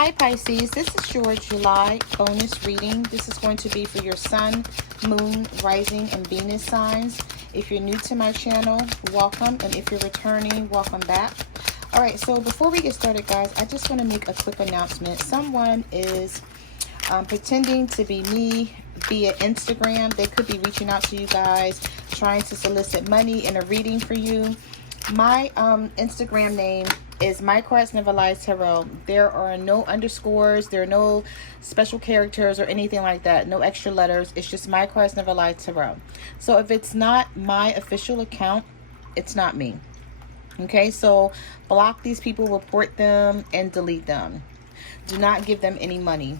Hi Pisces, this is your July bonus reading. This is going to be for your Sun, Moon, Rising, and Venus signs. If you're new to my channel, welcome. And if you're returning, welcome back. Alright, so before we get started, guys, I just want to make a quick announcement. Someone is pretending to be me via Instagram. They could be reaching out to you guys, trying to solicit money in a reading for you. My Instagram name is My Cards Never Lie Tarot. There are no underscores, there are no special characters or anything like that, no extra letters. It's just My Cards Never Lie Tarot. So if it's not my official account, it's not me. Okay, so block these people, report them, and delete them. Do not give them any money.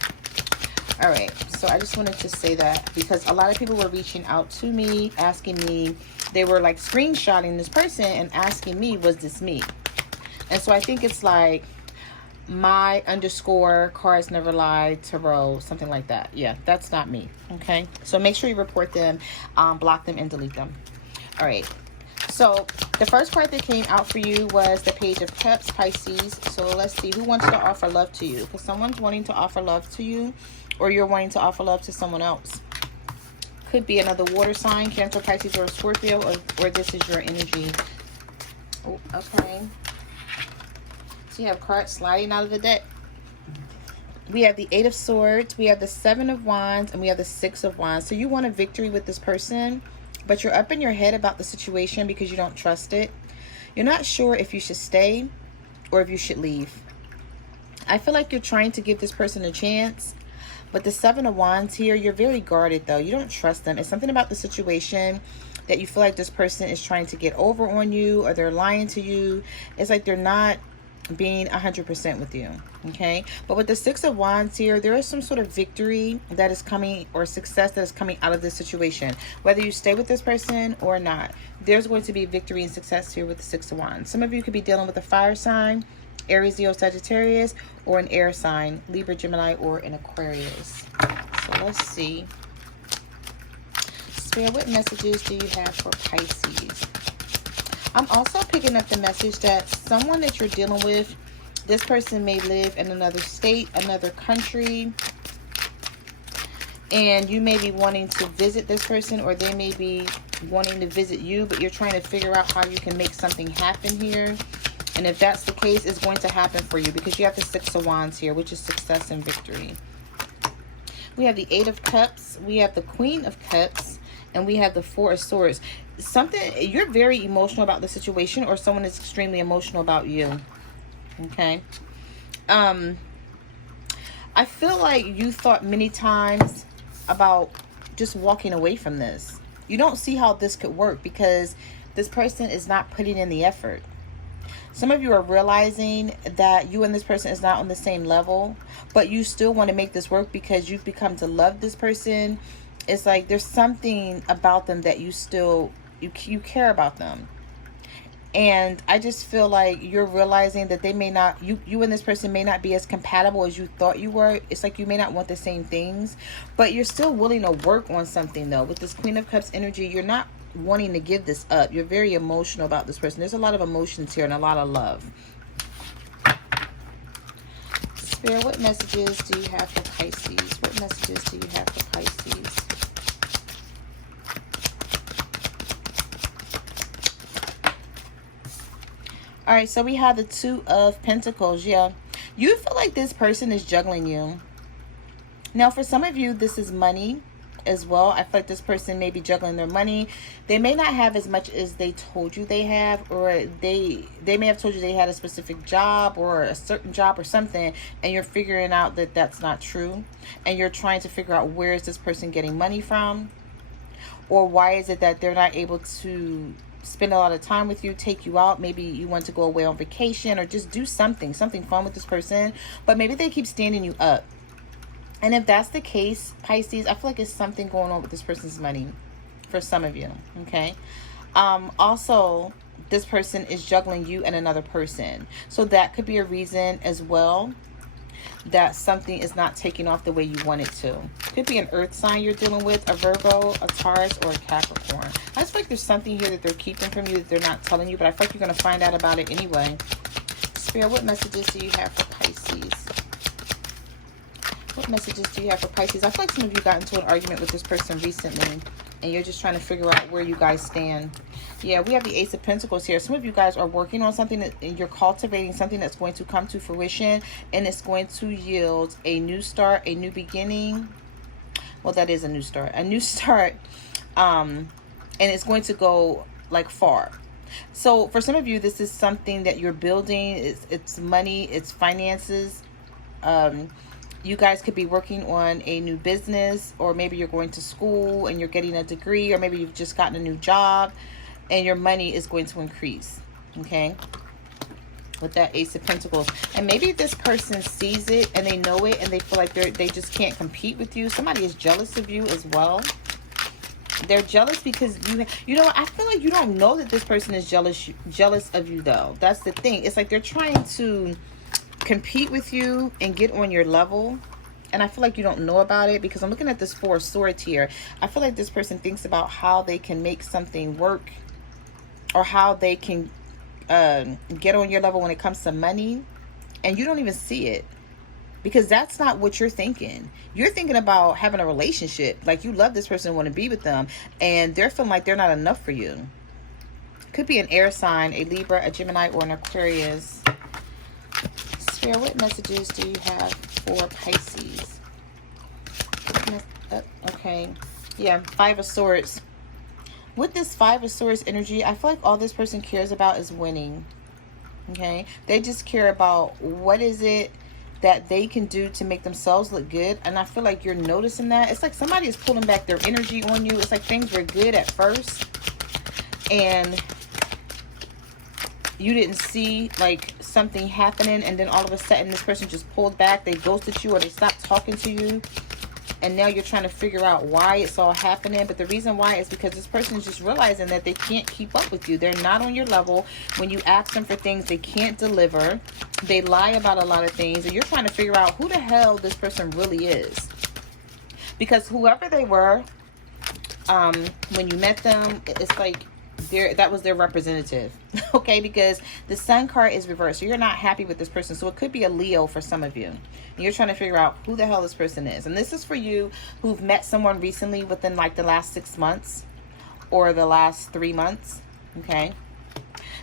All right, so I just wanted to say that because a lot of people were reaching out to me, asking me, they were like screenshotting this person and asking me, was this me? And so I think it's like my underscore Cards Never Lie Tarot, something like that. Yeah, that's not me. Okay, so make sure you report them, block them, and delete them. All right, so the first card that came out for you was the Page of Cups, Pisces. So let's see who wants to offer love to you, because someone's wanting to offer love to you, or you're wanting to offer love to someone else. Could be another water sign, Cancer, Pisces, or Scorpio, or this is your energy. Oh, okay. So you have cards sliding out of the deck. We have the Eight of Swords, we have the Seven of Wands, and we have the Six of Wands. So you want a victory with this person, but you're up in your head about the situation because you don't trust it. You're not sure if you should stay or if you should leave. I feel like you're trying to give this person a chance. But the Seven of Wands here, you're very guarded though. You don't trust them. It's something about the situation that you feel like this person is trying to get over on you, or they're lying to you. It's like they're not being 100% with you, okay? But with the Six of Wands here, there is some sort of victory that is coming, or success that is coming out of this situation. Whether you stay with this person or not, there's going to be victory and success here with the Six of Wands. Some of you could be dealing with a fire sign, Aries, Leo, Sagittarius, or an air sign, Libra, Gemini, or an Aquarius. So let's see. Spirit, what messages do you have for Pisces? I'm also picking up the message that someone that you're dealing with, this person may live in another state, another country, and you may be wanting to visit this person, or they may be wanting to visit you, but you're trying to figure out how you can make something happen here. And if that's the case, it's going to happen for you because you have the Six of Wands here, which is success and victory. We have the Eight of Cups, we have the Queen of Cups, and we have the Four of Swords. You're very emotional about the situation, or someone is extremely emotional about you. Okay. I feel like you thought many times about just walking away from this. You don't see how this could work because this person is not putting in the effort. Some of you are realizing that you and this person is not on the same level, but you still want to make this work because you've become to love this person. It's like there's something about them that you still, you care about them. And I just feel like you're realizing that they may not, you and this person may not be as compatible as you thought you were. It's like you may not want the same things, but you're still willing to work on something though. With this Queen of Cups energy, you're not wanting to give this up. You're very emotional about this person. There's a lot of emotions here and a lot of love. Spirit, what messages do you have for Pisces? What messages do you have for Pisces? All right, so we have the Two of Pentacles. Yeah, you feel like this person is juggling you. Now, for some of you, this is money as well. I feel like this person may be juggling their money. They may not have as much as they told you they have, or they may have told you they had a specific job or a certain job or something, and you're figuring out that that's not true, and you're trying to figure out where is this person getting money from, or why is it that they're not able to spend a lot of time with you, take you out. Maybe you want to go away on vacation or just do something fun with this person, but maybe they keep standing you up. And if that's the case, Pisces, I feel like it's something going on with this person's money for some of you, okay? Also, this person is juggling you and another person. So that could be a reason as well that something is not taking off the way you want it to. Could be an earth sign you're dealing with, a Virgo, a Taurus, or a Capricorn. I just feel like there's something here that they're keeping from you that they're not telling you, but I feel like you're going to find out about it anyway. Spirit, what messages do you have for Pisces? What messages do you have for Pisces? I feel like some of you got into an argument with this person recently, and you're just trying to figure out where you guys stand. Yeah, we have the Ace of Pentacles here. Some of you guys are working on something that you're cultivating, something that's going to come to fruition, and it's going to yield a new start, a new beginning. Well, that is a new start. A new start. And it's going to go like far. So for some of you, this is something that you're building. It's money, it's finances. You guys could be working on a new business, or maybe you're going to school and you're getting a degree, or maybe you've just gotten a new job and your money is going to increase. Okay, with that Ace of Pentacles. And maybe this person sees it and they know it and they feel like they just can't compete with you. Somebody is jealous of you as well. They're jealous because you know, I feel like you don't know that this person is jealous of you, though. That's the thing. It's like they're trying to compete with you and get on your level, and I feel like you don't know about it, because I'm looking at this Four of Swords here. I feel like this person thinks about how they can make something work, or how they can get on your level when it comes to money, and you don't even see it, because that's not what you're thinking. You're thinking about having a relationship, like you love this person and want to be with them, and they're feeling like they're not enough for you. Could be an air sign, a Libra, a Gemini, or an Aquarius. Sphere, what messages do you have for Pisces? Okay, yeah, Five of Swords. With this Five of Swords energy, I feel like all this person cares about is winning. Okay, they just care about what is it that they can do to make themselves look good. And I feel like you're noticing that. It's like somebody is pulling back their energy on you. It's like things were good at first, and you didn't see like something happening, and then all of a sudden this person just pulled back. They ghosted you, or they stopped talking to you, and now you're trying to figure out why it's all happening. But the reason why is because this person is just realizing that they can't keep up with you. They're not on your level. When you ask them for things, they can't deliver. They lie about a lot of things, and you're trying to figure out who the hell this person really is. Because whoever they were, when you met them, it's like that was their representative. Okay, because the Sun card is reversed, so you're not happy with this person. So it could be a Leo for some of you, and you're trying to figure out who the hell this person is. And this is for you who've met someone recently within like the last 6 months or the last 3 months. Okay,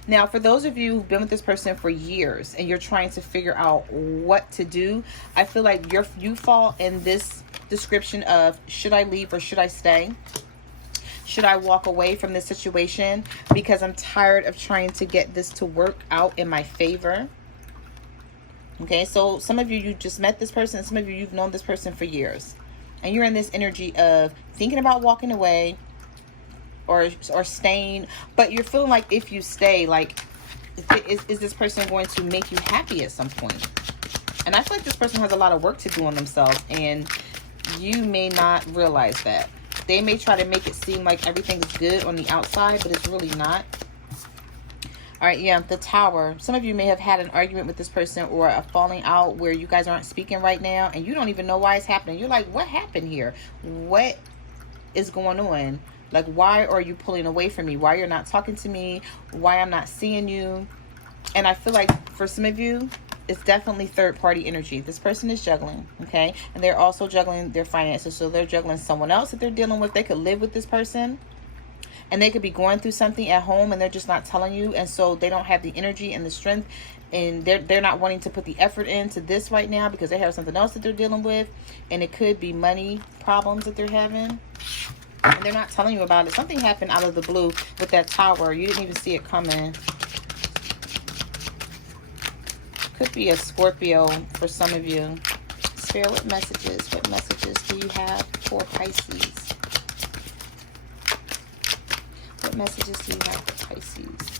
now for those of you who've been with this person for years and you're trying to figure out what to do, I feel like you fall in this description of, should I leave or should I stay? Should I walk away from this situation because I'm tired of trying to get this to work out in my favor? Okay, so some of you just met this person, and some of you've known this person for years, and you're in this energy of thinking about walking away or staying, but you're feeling like if you stay, like is this person going to make you happy at some point? And I feel like this person has a lot of work to do on themselves, and you may not realize that. They may try to make it seem like everything's good on the outside, but it's really not. All right, yeah, the Tower. Some of you may have had an argument with this person, or a falling out where you guys aren't speaking right now, and you don't even know why it's happening. You're like, what happened here? What is going on? Like, why are you pulling away from me? Why you're not talking to me? Why I'm not seeing you? And I feel like for some of you, it's definitely third-party energy. This person is juggling, okay? And they're also juggling their finances. So they're juggling someone else that they're dealing with. They could live with this person, and they could be going through something at home, and they're just not telling you. And so they don't have the energy and the strength, and they're not wanting to put the effort into this right now because they have something else that they're dealing with. And it could be money problems that they're having, and they're not telling you about it. Something happened out of the blue with that Tower. You didn't even see it coming. Could be a Scorpio for some of you. Sphere, what messages do you have for Pisces? What messages do you have for Pisces?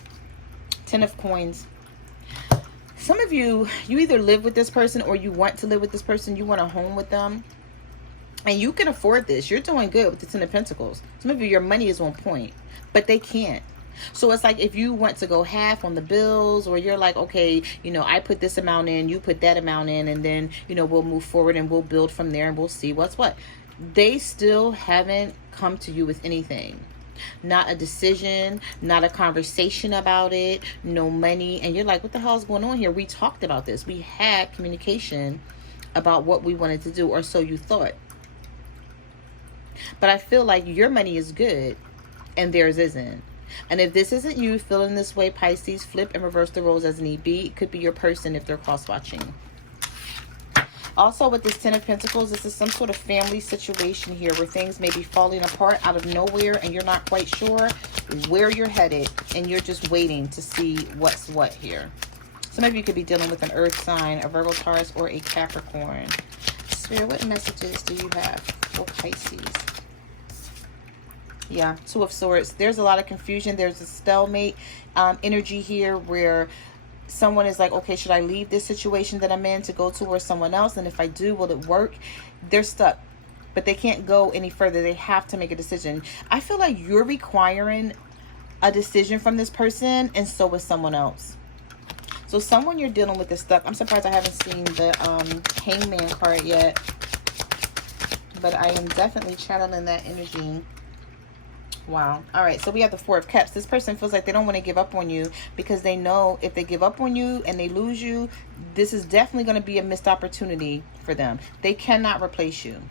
Ten of Coins. Some of you either live with this person or you want to live with this person. You want a home with them. And you can afford this. You're doing good with the Ten of Pentacles. Some of you, your money is on point, but they can't. So it's like if you want to go half on the bills, or you're like, okay, you know, I put this amount in, you put that amount in, and then, you know, we'll move forward and we'll build from there and we'll see what's what. They still haven't come to you with anything. Not a decision, not a conversation about it, no money. And you're like, what the hell is going on here? We talked about this. We had communication about what we wanted to do, or so you thought. But I feel like your money is good and theirs isn't. And if this isn't you feeling this way, Pisces, flip and reverse the roles as need be. It could be your person if they're cross-watching. Also, with this Ten of Pentacles, this is some sort of family situation here where things may be falling apart out of nowhere and you're not quite sure where you're headed, and you're just waiting to see what's what here. Some of you could be dealing with an earth sign, a Virgo, Taurus, or a Capricorn. Spirit, what messages do you have for Pisces? Yeah, Two of Swords. There's a lot of confusion. There's a stalemate energy here where someone is like, okay, should I leave this situation that I'm in to go towards someone else? And if I do, will it work? They're stuck, but they can't go any further. They have to make a decision. I feel like you're requiring a decision from this person, and so is someone else. So someone you're dealing with is stuck. I'm surprised I haven't seen the Hangman card yet, but I am definitely channeling that energy. Wow. All right. So we have the Four of Cups. This person feels like they don't want to give up on you because they know if they give up on you and they lose you, this is definitely going to be a missed opportunity for them. They cannot replace you.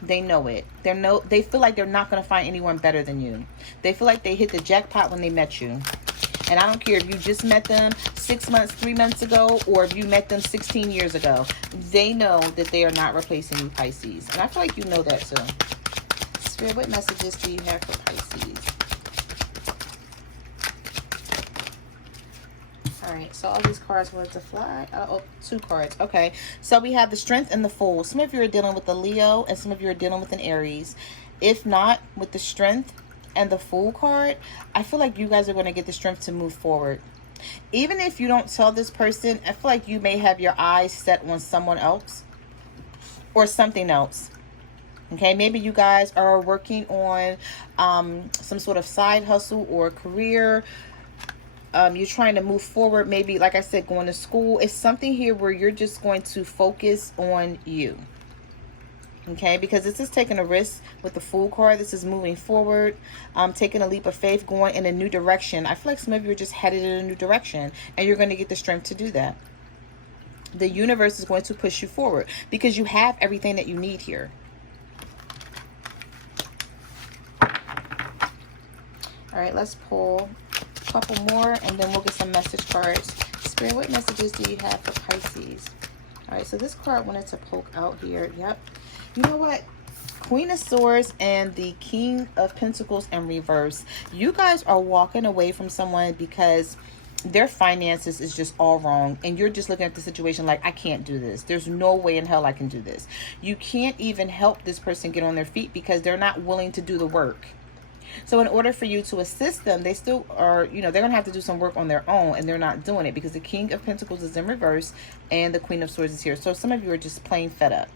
They know it. They feel like they're not going to find anyone better than you. They feel like they hit the jackpot when they met you. And I don't care if you just met them 6 months, 3 months ago, or if you met them 16 years ago. They know that they are not replacing you, Pisces. And I feel like you know that too. Spirit, what messages do you have for Pisces? All right, so all these cards wanted to fly. Oh, 2 cards. Okay, so we have the Strength and the Fool. Some of you are dealing with a Leo, and some of you are dealing with an Aries. If not, with the Strength and the Fool card, I feel like you guys are going to get the strength to move forward. Even if you don't tell this person, I feel like you may have your eyes set on someone else or something else. Okay, maybe you guys are working on some sort of side hustle or career. You're trying to move forward. Maybe, like I said, going to school. It's something here where you're just going to focus on you. Okay, because this is taking a risk with the Fool card. This is moving forward, taking a leap of faith, going in a new direction. I feel like some of you are just headed in a new direction, and you're going to get the strength to do that. The universe is going to push you forward because you have everything that you need here. All right, let's pull a couple more and then we'll get some message cards. Spirit, what messages do you have for Pisces? All right, so this card wanted to poke out here. Yep. You know what? Queen of Swords and the King of Pentacles in reverse. You guys are walking away from someone because their finances is just all wrong. And you're just looking at the situation like, I can't do this. There's no way in hell I can do this. You can't even help this person get on their feet because they're not willing to do the work. So in order for you to assist them, they still are, you know, they're going to have to do some work on their own, and they're not doing it because the King of Pentacles is in reverse and the Queen of Swords is here. So some of you are just plain fed up.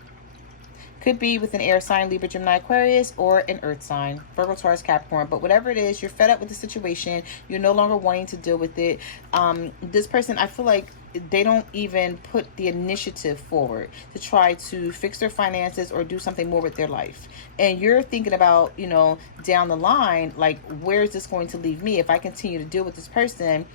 Could be with an air sign, Libra, Gemini, Aquarius, or an earth sign, Virgo, Taurus, Capricorn. But whatever it is, you're fed up with the situation. You're no longer wanting to deal with it. This person, I feel like they don't even put the initiative forward to try to fix their finances or do something more with their life. And you're thinking about, you know, down the line, like, where is this going to leave me if I continue to deal with this person?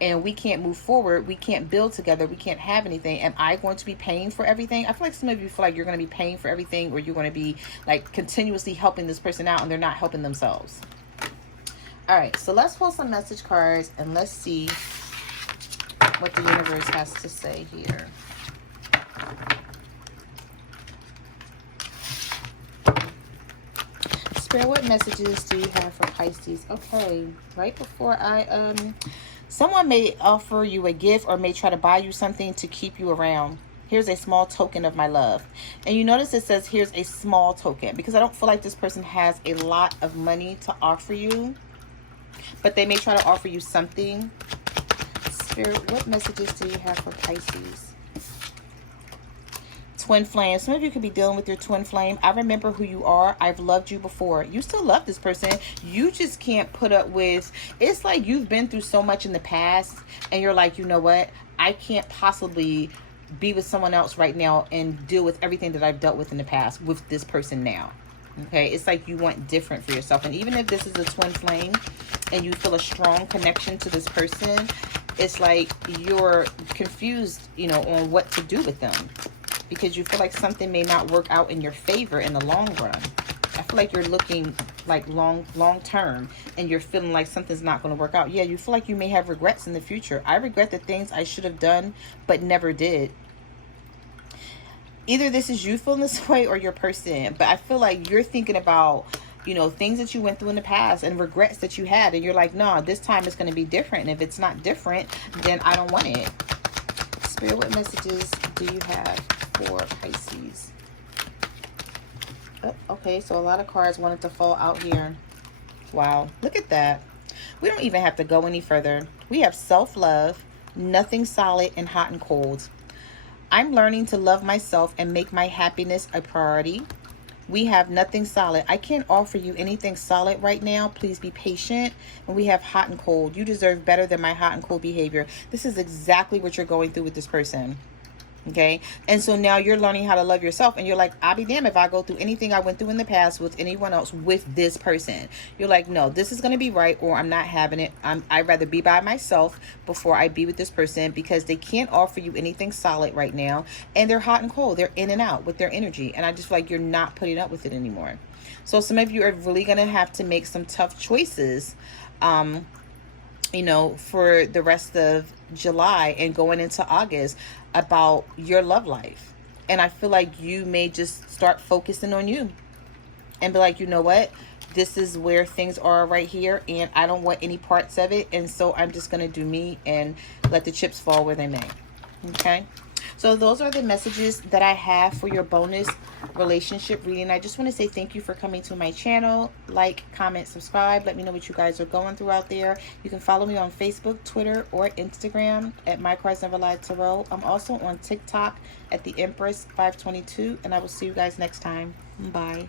And we can't move forward, we can't build together, we can't have anything. Am I going to be paying for everything? I feel like some of you feel like you're going to be paying for everything, or you're going to be like continuously helping this person out and they're not helping themselves. All right, so let's pull some message cards and let's see what the universe has to say here. Spirit, what messages do you have for Pisces? Okay, right before someone may offer you a gift or may try to buy you something to keep you around. Here's a small token of my love. And you notice it says here's a small token because I don't feel like this person has a lot of money to offer you, but they may try to offer you something. Spirit, what messages do you have for Pisces? Twin flame. Some of you could be dealing with your twin flame. I remember who you are. I've loved you before. You still love this person. You just can't put up with, it's like you've been through so much in the past and you're like, you know what? I can't possibly be with someone else right now and deal with everything that I've dealt with in the past with this person now. Okay, it's like you want different for yourself. And even if this is a twin flame and you feel a strong connection to this person, it's like you're confused, you know, on what to do with them. because you feel like something may not work out in your favor in the long run. I feel like you're looking like long term, and you're feeling like something's not going to work out. Yeah, you feel like you may have regrets in the future. I regret the things I should have done but never did. Either this is you feeling this way or your person, but I feel like you're thinking about, you know, things that you went through in the past and regrets that you had, and you're like, no, this time it's going to be different, and if it's not different, then I don't want it. Spirit, what messages do you have for Pisces? Oh, okay, so a lot of cards wanted to fall out here. Wow, look at that. We don't even have to go any further. We have self-love, nothing solid, and hot and cold. I'm learning to love myself and make my happiness a priority. We have nothing solid. I can't offer you anything solid right now. Please be patient. And we have hot and cold. You deserve better than my hot and cold behavior. This is exactly what you're going through with this person. Okay, and so now you're learning how to love yourself, and you're like, I'll be damned if I go through anything I went through in the past with anyone else with this person. You're like, no, this is going to be right, or I'm not having it. I'd rather be by myself before I be with this person, because they can't offer you anything solid right now, and they're hot and cold. They're in and out with their energy, and I just feel like you're not putting up with it anymore. So some of you are really going to have to make some tough choices, you know, for the rest of July and going into August about your love life. And I feel like you may just start focusing on you and be like, you know what, this is where things are right here, and I don't want any parts of it, and so I'm just going to do me and let the chips fall where they may. Okay, so those are the messages that I have for your bonus relationship reading. I just want to say thank you for coming to my channel. Like, comment, subscribe. Let me know what you guys are going through out there. You can follow me on Facebook, Twitter, or Instagram at My Cards Never Lied Tarot. I'm also on TikTok at the Empress 522, and I will see you guys next time. Bye.